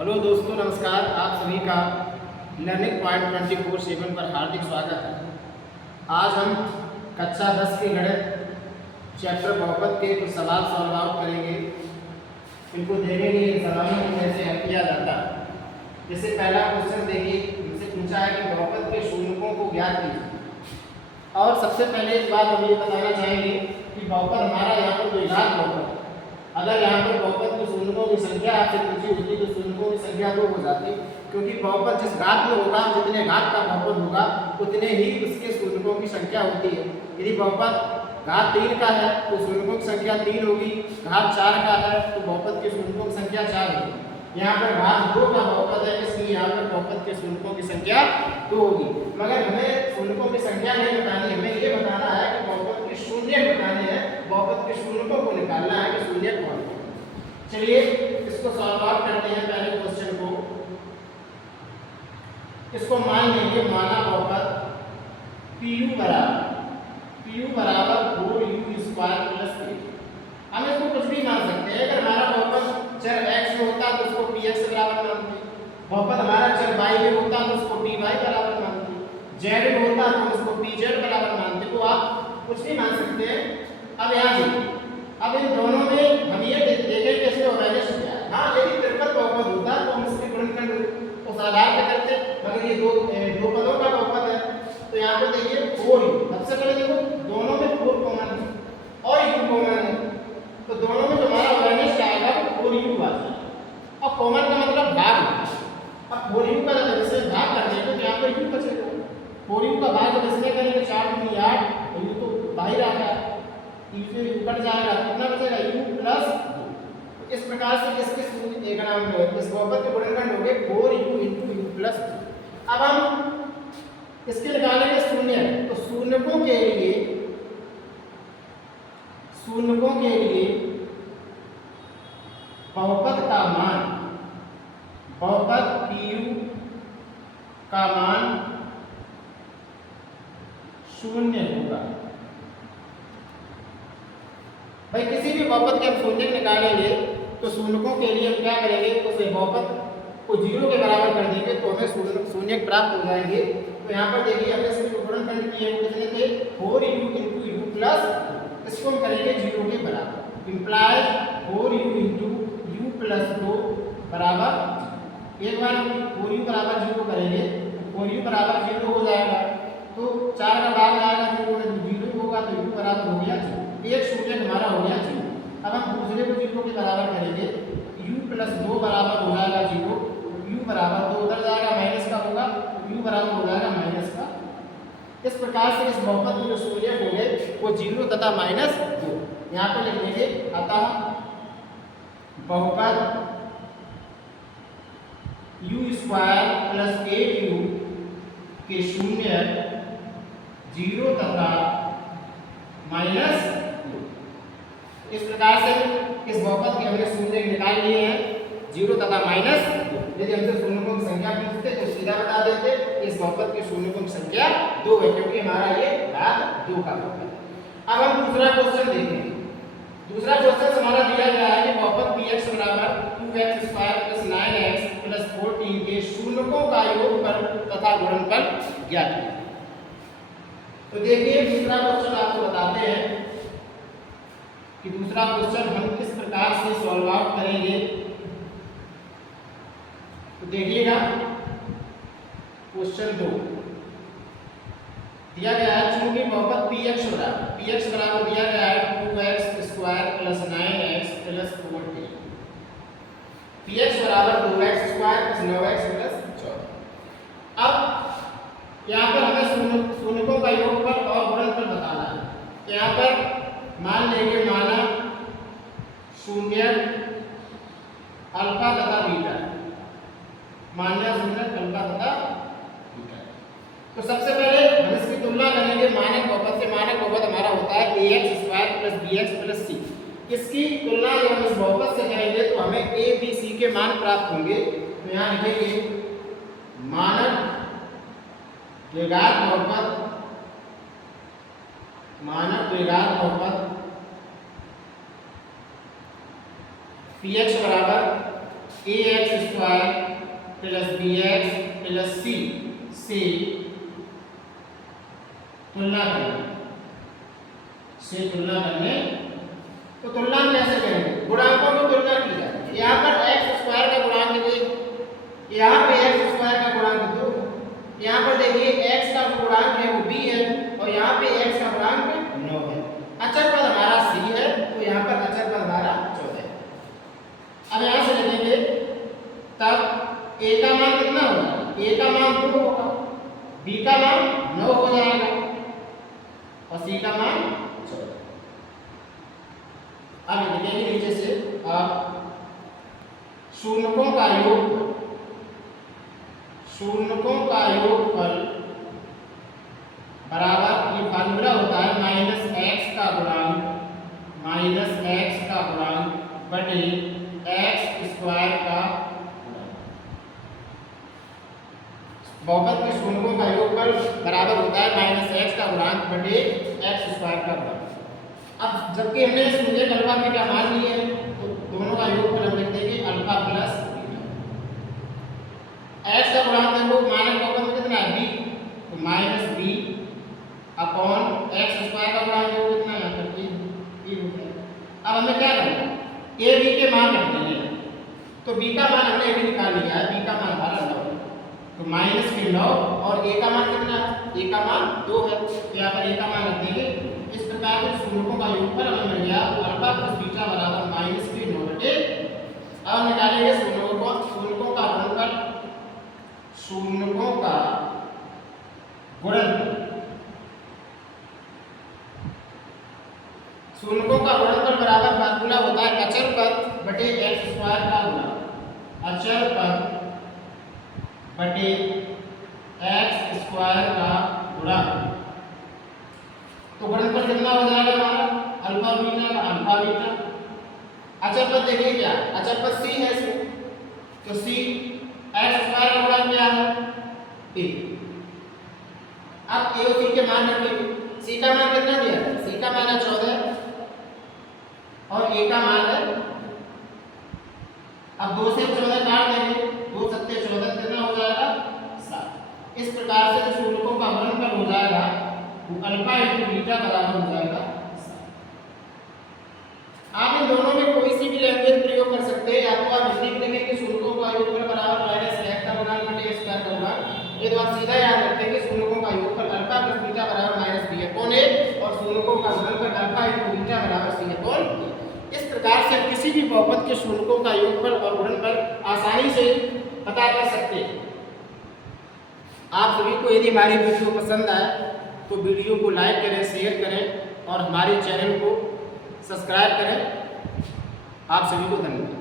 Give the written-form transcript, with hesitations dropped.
Hello दोस्तों, नमस्कार। आप सभी का लर्निंग पॉइंट 24/7 पर हार्दिक स्वागत है। आज हम कक्षा 10 के गणित चैप्टर बहुपद के कुछ सवाल सॉल्व आउट करेंगे। इनको देखेंगे इन सवालों को कैसे हल किया जाता है। जैसे पहला क्वेश्चन देखिए, हमसे पूछा है कि बहुपद के शून्यकों को ज्ञात कीजिए। और सबसे पहले इस बात हम ये बताना चाहेंगे कि बहुपद हमारा यहाँ पर द्विघात बहुपद है। अगर यहाँ पर बहुपद के शून्यकों की संख्या आपसे पूछी होती तो शून्यकों की संख्या 2 हो जाती, क्योंकि बहुपद जिस घात में होगा, जितने घात का बहुपद होगा उतने ही उसके शून्यकों की संख्या होती है। यदि बहुपद घात 3 का है तो शून्यकों की संख्या 3 होगी, घात 4 का है तो बहुपद के शून्यकों की संख्या 4 होगी। यहाँ पर घात 2 का बहुपद है, इसलिए यहाँ पर बहुपद के शून्यकों की संख्या 2 होगी। मगर हमें शून्यकों की संख्या नहीं बतानी, हमें ये बताना है कि बहुपद के शून्य बताने हैं, बहुपद के शून्यकों को निकालना है कि शून्य कौन है। चलिए इसको सॉल्व आउट करते हैं। पहले क्वेश्चन को इसको मान लेंगे, माना बहुपद PU बराबर 4U² + 3। हम इसको कुछ भी मान सकते हैं। अगर हमारा बहुपद चर x में होता तो उसको px बराबर मानते, बहुपद हमारा चर y में होता तो उसको py बराबर मानते, z में होता तो उसको pz बराबर मानते। तो आप कुछ भी मान सकते हैं। अब यहाँ देखिए, अब इन दोनों में हम ये देखें कि इसमें वैल्यूज क्या है। हाँ, यदि त्रिपद बहुपद होता तो हम इसके गुणनखंड उस आधार पर करते, मगर ये दो पदों का बहुपद है। तो यहाँ पर देखिए 4u, सबसे पहले देखो दोनों में 4 कॉमन है और u कॉमन है, तो दोनों में जो हमारा वैल्यूज आएगा वो 4u आ जाएगा। अब कॉमन का मतलब भाग है। अब 4u का जब इससे भाग कर देंगे तो यहाँ पर u बचेगा। 4u का भाग जब इसमें करेंगे 4 दूनी 8, तो u तो बाहर आ गया, u से u कट जाएगा, कितना बचेगा u + 2। तो इस प्रकार से इसके इस बहुपद के गुणनखंड हो गए 4u × u + 2। अब हम इसके निकालेंगे शून्य, तो शून्यकों के लिए बहुपद का मान, बहुपद PU का मान 0 होगा। भाई किसी भी बहुपद के हम शून्य निकालेंगे तो शून्यकों के लिए हम क्या करेंगे, उस बहुपद को 0 के बराबर कर देंगे तो हमें शून्य प्राप्त हो जाएंगे। तो यहाँ पर देखिए हमने इसके गुणनखंड किए वो कितने थे, 4u × u + 2। इसको हम करेंगे 0 के बराबर, इंप्लाइज 4u × u + 2 बराबर। एक बार 4u बराबर 0 करेंगे तो 4u बराबर 0 हो जाएगा, तो 4 का भाग आएगा 0 में, 0 होगा तो u बराबर हो गया 0। एक शून्य हमारा हो गया 0। अब हम दूसरे को 0 के बराबर करेंगे, u + 2 बराबर हो जाएगा 0, u बराबर 2 उधर जाएगा, माइनस का होगा, u बराबर हो जाएगा माइनस का। इस प्रकार से इस बहुपद में जो शून्य होंगे वो 0 तथा -2 यहाँ पर लिख लेंगे। अतः बहुपद u² + 8u के शून्य 0 तथा -2। इस प्रकार से इस बहुपद के हमने शून्य निकाल लिए हैं, 0 तथा -2। यदि हमसे शून्यकों की संख्या पूछते तो सीधा बता देते इस बहुपद के शून्यकों की संख्या 2 है, क्योंकि हमारा ये भाग 2 का बहुपद है। अब हम दूसरा क्वेश्चन देखेंगे। दूसरा क्वेश्चन हमारा दिया गया है कि बहुपद px बराबर 2x² + 9x + 14 के शून्यकों का योगफल तथा गुणनफल ज्ञात कीजिए। तो देखिए दूसरा क्वेश्चन आपको बताते हैं कि दूसरा क्वेश्चन हम किस प्रकार से सॉल्व आउट करेंगे। तो देखिएगा क्वेश्चन 2 दिया गया है, चूंकि बहुपद px बराबर दिया गया है 2x² + 9x + 14, px बराबर 2x² + 9x + 14। अब यहाँ पर हमें शून्यकों का योगफल और गुणनफल बताना है। यहाँ पर मान लेंगे, माना शून्य अल्फा तथा बीटा, मान्य शून्य अल्फा तथा बीटा। तो सबसे पहले हम इसकी तुलना करेंगे मानक बहुपद से। मानक बहुपद हमारा होता है ax² + bx + c। इसकी तुलना जब हम इस बहुपद से करेंगे तो हमें a b c के मान प्राप्त होंगे। तो यहाँ लिखेंगे मानक द्विघात बहुपद, मानक द्विघात बहुपद px बराबर ax square plus bx plus c से तुलना करने तो तुलना कैसे करेंगे? गुणांकों की तुलना की जाती है। यहाँ पर x स्क्वायर का गुणांक देखिए, यहाँ पे x स्क्वायर का गुणांक 2, यहाँ पर देखिए x का जो गुणांक है वो b है और यहाँ पे x का गुणांक 9 है। अचर पद हमारा c है तो यहाँ पर अचर पद हमारा 14 है। अब यहाँ से लिखेंगे तब a का मान कितना होगा? a का मान 2 होगा, b का मान 9 हो जाएगा और c का मान 14। अब लिखेंगे नीचे से आप शून्यकों का योगफल बराबर, ये फार्मूला होता है -x का गुणांक बटे x स्क्वायर का बहुपद के शून्यकों का योगफल बराबर होता है -x का गुणांक बटे x स्क्वायर का गुणांक। अब जबकि हमने मुझे अल्फा बीटा मान लिए तो दोनों का योगफल हम लिख देंगे अल्फा प्लस बीटा। x का गुणांक देखो मानक बहुपद में कितना है b, तो -b अपॉन x स्क्वायर का गुणांक देखो कितना है यहाँ पर b होता है। अब हमें क्या करना है? a b के मान रख देंगे, तो b का मान हमने अभी निकाल लिया है, b का मान हमारा 9 है, तो माइनस के 9 और a का मान कितना है? a का मान 2 है, तो यहाँ पर a का मान रख देंगे। इस प्रकार के शून्यकों का योगफल हमें मिल गया अल्फा प्लस बीटा बराबर -9 बटे। अब निकालेंगे शून्यकों का गुणनफल, शून्यकों का गुणनफल बराबर फार्मूला होता है अचर पद बटे x स्क्वायर का गुणा, अचर पद बटे x स्क्वायर का गुणा। तो गुणनफल कितना हो जाएगा हमारा? Alpha beta. अचर पद देखिए क्या, अचर पद c है इसमें, तो c x स्क्वायर का गुणा क्या है? a। अब a और c के मान रखेंगे। c का मान कितना दिया है? c का मान है 14 और a का मान है, अब 2 से 14 काट देंगे, 2 सत्ते 14 कितना हो जाएगा? 7। इस प्रकार से शून्यकों का गुणनफल हो जाएगा अल्फा इंटू बीटा बराबर हो जाएगा 7। आप इन दोनों में कोई सी भी लैंग्वेज प्रयोग कर सकते हैं, या तो आप हिंदी में लिखेंगे शून्यकों का योगफल बराबर -x का गुणांक बटे x स्क्वायर का गुणांक। ये तो आप सीधा याद रखेंगे शून्यकों का योगफल अल्फा प्लस बीटा बराबर -b अपॉन a और शून्यकों का गुणनफल अल्फा इंटू बीटा बराबर c अपॉन a। इस प्रकार से किसी भी बहुपद के शून्यकों का योगफल और गुणनफल आसानी से पता कर सकते हैं। आप सभी को यदि हमारी वीडियो पसंद आए तो वीडियो को लाइक करें, शेयर करें और हमारे चैनल को सब्सक्राइब करें। आप सभी को धन्यवाद।